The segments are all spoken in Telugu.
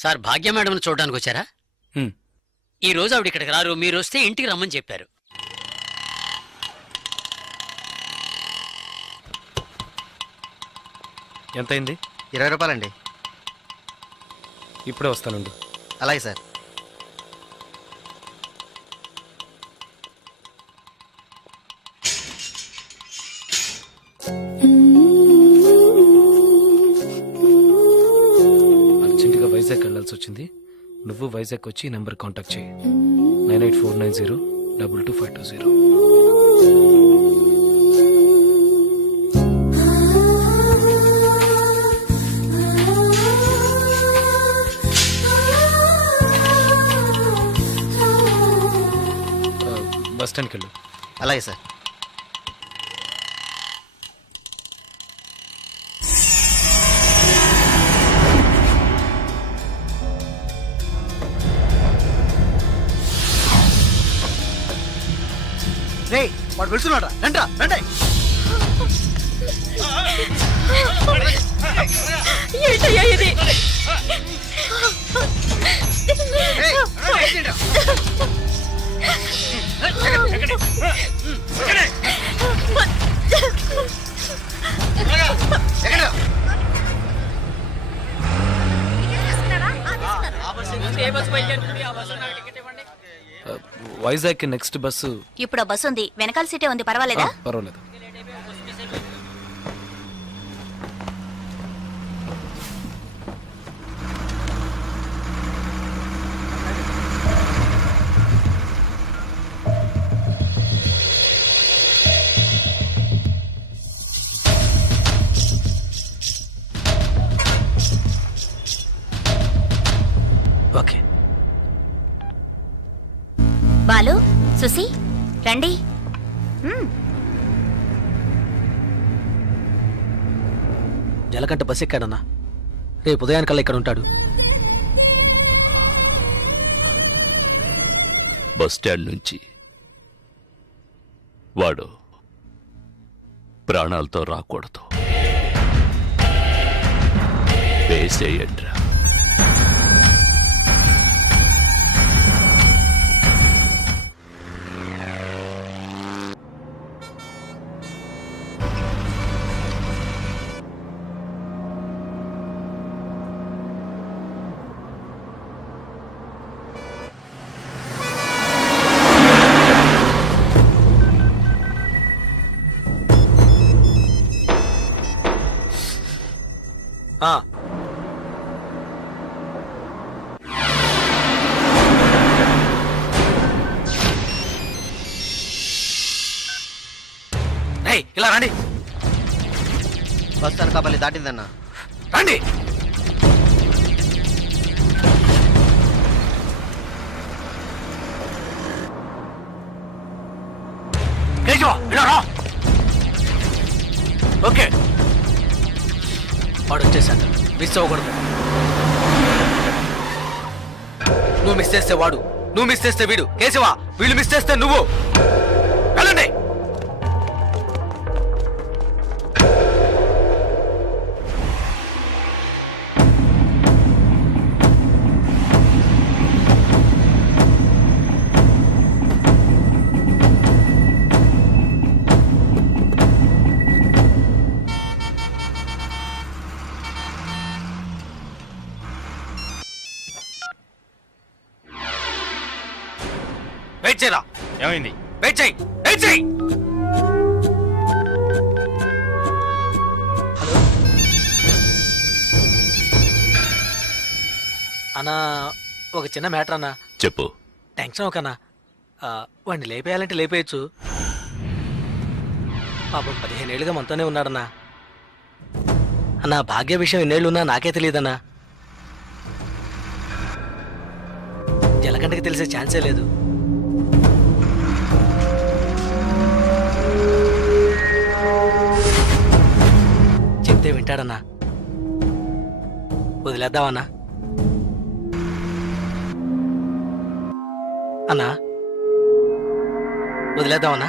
సార్ భాగ్య మేడం చూడడానికి వచ్చారా? ఈ రోజు ఆవిడ ఇక్కడికి రారు, మీరు వస్తే ఇంటికి రమ్మని చెప్పారు. ఎంతైంది? 20 రూపాయలండి. ఇప్పుడే వస్తానండి. అలాగే సార్. అర్జెంటుగా వైజాగ్ వెళ్ళాల్సి వచ్చింది. నువ్వు వైజాగ్ వచ్చి ఈ నెంబర్ కాంటాక్ట్ చేయి. 9849022520. బస్ స్టాండ్కి వెళ్ళు. అలాగే సార్. రే వాడు వెళ్తున్నాడు. రండి రండి. Vizag next bus. ఇప్పుడు బస్సు ఉంది, వెనకాల సీటే ఉంది, పర్వాలేదా? పర్వాలేదు. ఓకే. బాలు, సుసి, రండి. జలకంట బస్ ఎక్కాడన్నా. రేపు ఉదయానికల్లా ఇక్కడ ఉంటాడు. బస్ స్టాండ్ నుంచి వాడు ప్రాణాలతో రాకూడదు. వేసేయండ్రా. ఇలా రండి. బస్ అనకాపల్లి దాటిందన్నా. రండి. ఓకే, వాడు వచ్చేసాడు. మిస్ అవ్వకూడదు. నువ్వు మిస్ చేస్తే వాడు, నువ్వు మిస్ చేస్తే వీడు. కేశవా, వీళ్ళు మిస్ చేస్తే నువ్వు. వెళ్ళండి. వెయిట్ చేయరా. ఏమైంది? వెయిట్ చేయి, వెయిట్ చేయి. అన్నా, ఒక చిన్న మ్యాటర్ అన్నా. చెప్పు. టెన్షన్ ఒకనా, వాడిని లేపేయాలంటే లేపేయచ్చు. పాపం 15 ఏళ్ళుగా మనతోనే ఉన్నాడన్నా. అన్నా, భాగ్య విషయం ఎన్నేళ్ళున్నా నాకే తెలియదన్నా. జలకంటకి తెలిసే ఛాన్సే లేదు. చెప్తే వింటాడన్నా. వదిలేద్దామన్నా. అన్నా, వదిలేద్దామన్నా.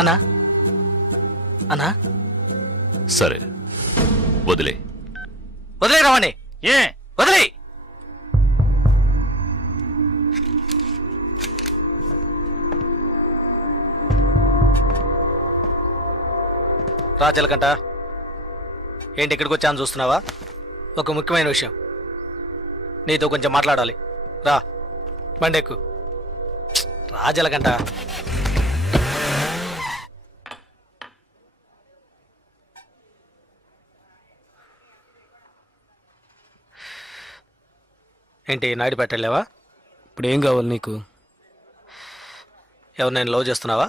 అన్నా అన్నా సరే వదిలే. వదిలే రావండి. ఏ వదిలే. రాజలకంట ఏంటి ఇక్కడికి వచ్చాను చూస్తున్నావా? ఒక ముఖ్యమైన విషయం నీతో కొంచెం మాట్లాడాలి. రా బండెక్కు. రాజలకంట ఏంటి నాయుడు పెట్టలేవా? ఇప్పుడు ఏం కావాలి నీకు? ఎవరు నేను లవ్ చేస్తున్నావా?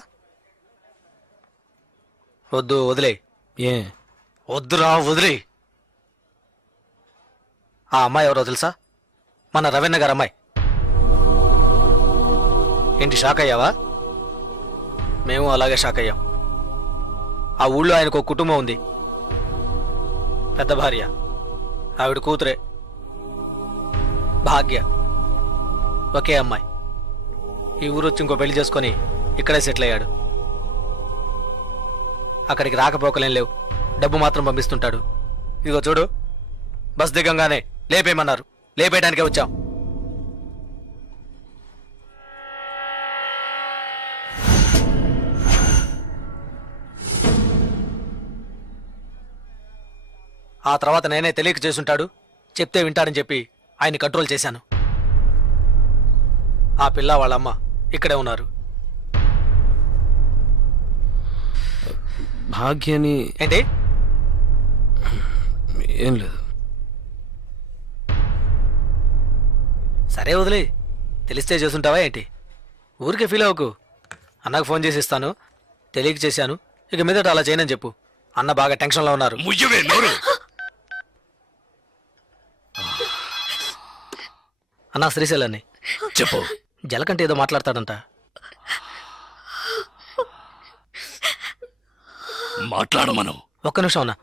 వద్దు వదిలే. ఏ వద్దురా వదిలే. ఆ అమ్మాయి ఎవరో తెలుసా? మన రవీణ గారు అమ్మాయి. ఏంటి షాక్ అయ్యావా? మేము అలాగే షాక్ అయ్యాం. ఆ ఊళ్ళో ఆయనకు ఒక కుటుంబం ఉంది, పెద్ద భార్య, ఆవిడ కూతురే భాగ్య, ఒకే అమ్మాయి. ఈ ఊరు వచ్చి ఇంకో పెళ్లి చేసుకొని ఇక్కడే సెటిల్ అయ్యాడు. అక్కడికి రాకపోకలేం లేవు, డబ్బు మాత్రం పంపిస్తుంటాడు. ఇదిగో చూడు, బస్ దిగంగానే లేపేయమన్నారు, లేపేయడానికే వచ్చాం. ఆ తర్వాత నేనే తెలియక చేసుంటాడు, చెప్తే వింటాడని చెప్పి ఆయన్ని కంట్రోల్ చేశాను. ఆ పిల్ల వాళ్ళమ్మ ఇక్కడే ఉన్నారు. భాగ్యని ఏంటి? ఏం లేదు. సరే వదిలే, తెలిస్తే చేసుంటావా ఏంటి? ఊరికే ఫీల్ అవ్వకు. అన్నకు ఫోన్ చేసి ఇస్తాను, తెలియక చేశాను, ఇక మీదట అలా చేయనని చెప్పు. అన్న బాగా టెన్షన్లో ఉన్నారు. ముయ్యవే నోరు. అన్నా శ్రీశైలాన్ని చెప్పు. జలకంటే ఏదో మాట్లాడతాడంట. మాట్లాడమను. ఒక్క నిమిషం అన్నా.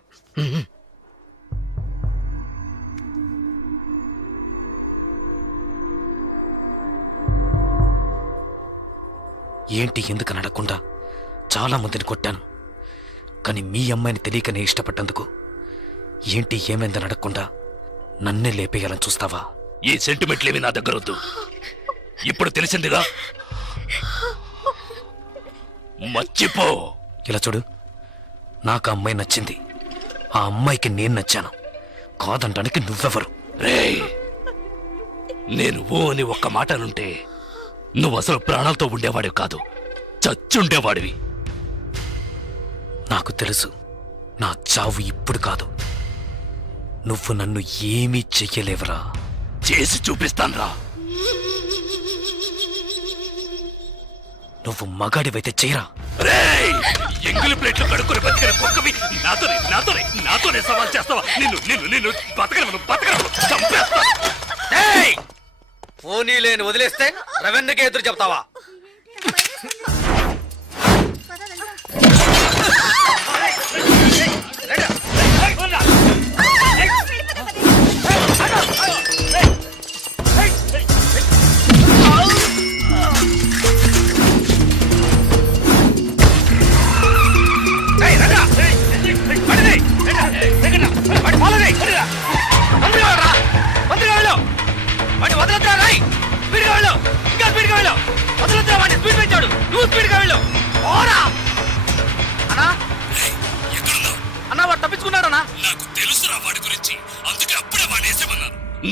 ఏంటి ఎందుకు నడకుండా చాలా మందిని కొట్టాను, కానీ మీ అమ్మాయిని తెలియకనే ఇష్టపడ్డందుకు ఏంటి ఏమైందని అడగకుండా నన్నే లేపేయాలని చూస్తావా? ఈ సెంటిమెంట్లేవి నా దగ్గర వద్దు. ఇప్పుడు తెలిసిందిగా, మర్చిపో. ఇలా చూడు, నాకు ఆ అమ్మాయి నచ్చింది, ఆ అమ్మాయికి నేను నచ్చాను. కాదంటానికి నువ్వెవరు? రేయ్, నేను ఓ అని ఒక్క మాట అనుంటే నువ్వు అసలు ప్రాణాలతో ఉండేవాడివి కాదు, చచ్చుండేవాడివి. నాకు తెలుసు, నా చావు ఇప్పుడు కాదు. నువ్వు నన్ను ఏమీ చెయ్యలేవరా. చేసి చూపిస్తాన్రా. నువ్వు మగాడివైతే చేయరా. రేయ్, ఎంగిలి ప్లేట్లు కడుక్కుని బతికిన కుక్కవి నాతోనే సవాల్ చేస్తావా? నిన్ను బతకను చంపేస్తా. పోనీ లేని వదిలేస్తే రవెన్నకే ఎదురు చెప్తావా?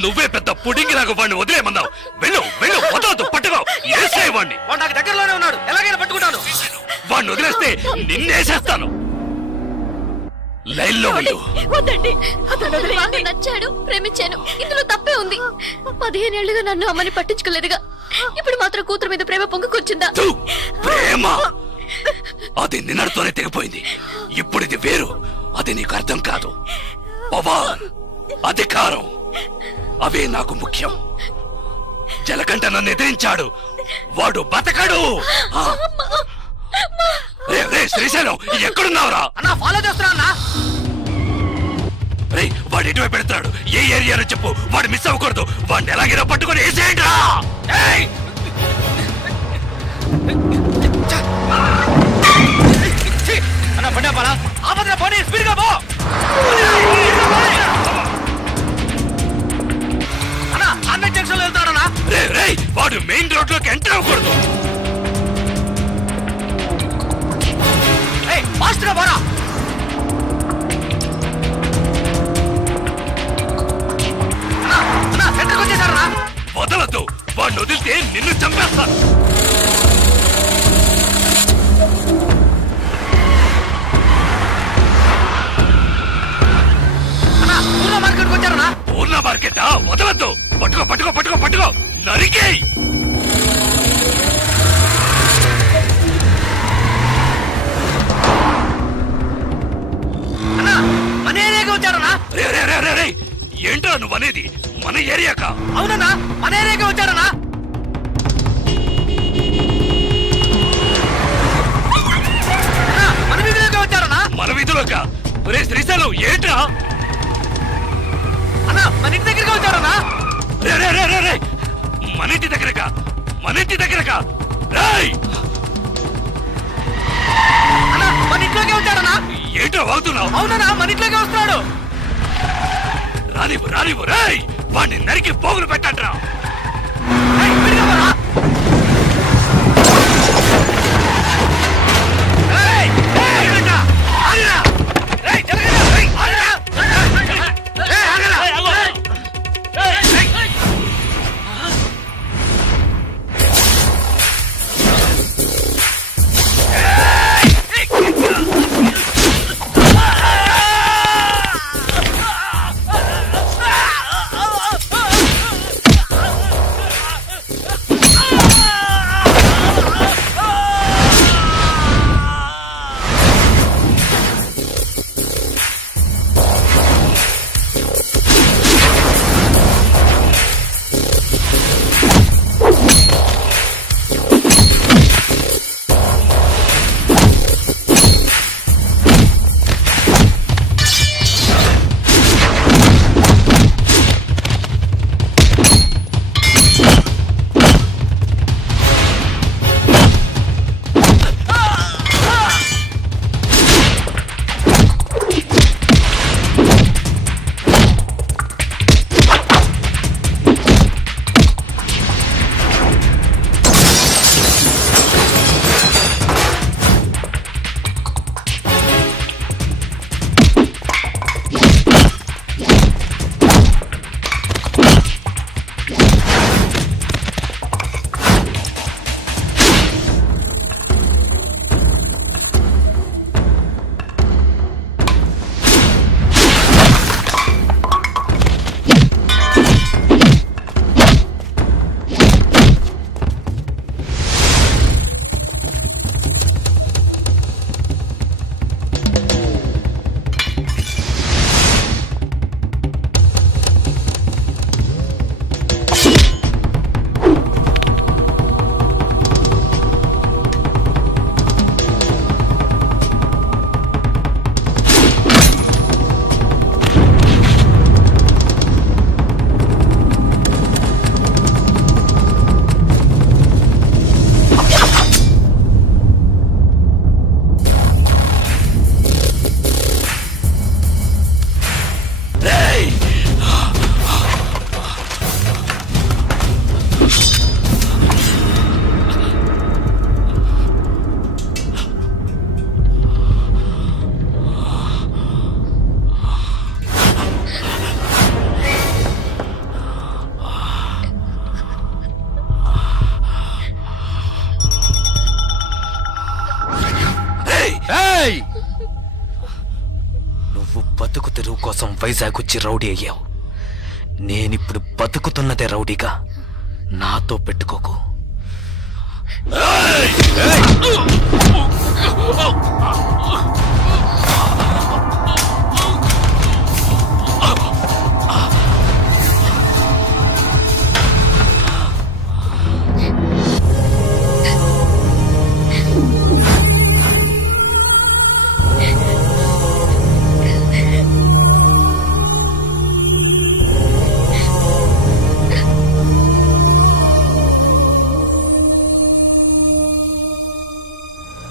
నువ్వే పెద్ద పుడింగి నాకు వాడిని వదిలేమన్నావు. వెళ్ళు వదలదు, పట్టుకో. వాడిని నాకు దగ్గరలోనే ఉన్నాడు, ఎలాగైనా పట్టుకుంటాను. వాడిని వదిలేస్తే నిన్నేసేస్తాను. లైన్లో వెళ్ళు. వద్దండి, అతను నచ్చాడు, ప్రేమించాను, ఇందులో తప్పే ఉంది. 15 ఏళ్లుగా నన్ను అమ్మని పట్టించుకోలేదుగా, ఇప్పుడు మాత్రం కూతురు మీద ప్రేమ పొంగుకొచ్చిందా? ప్రేమ అది నిన్నటితోనే తెగిపోయింది. ఇప్పుడు ఇది వేరు, అది నీకు అర్థం కాదు. పవర్, అధికారం, అవే నాకు ముఖ్యం. జలకంట నన్ను ఎదిరించాడు, వాడు బతకడు. శ్రీశైలం ఎక్కడున్నావురా? అన్నా ఫాలో చేస్తున్నా అన్నా. రే, వాడు ఎటువైపు పెడతాడు? ఏ ఏరియాలో చెప్పు, వాడు మిస్ అవ్వకూడదు. వాడిని ఎలాగైనా పట్టుకొని వేసేయండి రా. అన్నా పడ్డా పోతే పోనీ స్పీడ్గా పో. అన్నా అన్న జంక్షన్ లో వెళ్తాడన్నా. వాడు మెయిన్ రోడ్ లోకి ఎంటర్ అవ్వకూడదు. ఫాస్ట్ గా పోరా. సెంటర్కి వచ్చేసారన్నా. వదలద్దు, వాడిని వదిలితే నిన్ను చంపేస్తాను. పూర్ణ మార్కెట్కి వచ్చారన్నా. పూర్ణ మార్కెటా? వదలద్దు. పట్టుకో పట్టుకో పట్టుకో పట్టుకో, నరికేయ్. మన ఏరియాకి వచ్చారన్నా. ఏంటో నువ్వు అనేది? మన ఏరియాకా? అవునన్నా, మన ఏరియాకి వచ్చారన్నా. మన వీధిలోకి వచ్చారన్నా. మన వీధిలోకా? శ్రీశైలం ఏంట్రా? అన్నా మన ఇంటి దగ్గరికి వచ్చారన్నా. మన ఇంటి దగ్గరకా? మన ఇంటి దగ్గరకా? రేయ్ అన్నా మన ఇంట్లోకి వచ్చారన్నా. ఏంటో వాగుతున్నావు? అవునన్నా, మన ఇంట్లోకి వస్తున్నాడు. రానివ్వు రానివ్వు. రేయ్ వాడిని నరికి పోగులు పెట్టండ్రా. నువ్వు బతుకు తెరువు కోసం వైజాగ్ వచ్చి రౌడీ అయ్యావు. నేనిప్పుడు బతుకుతున్నదే రౌడీగా. నాతో పెట్టుకోకు.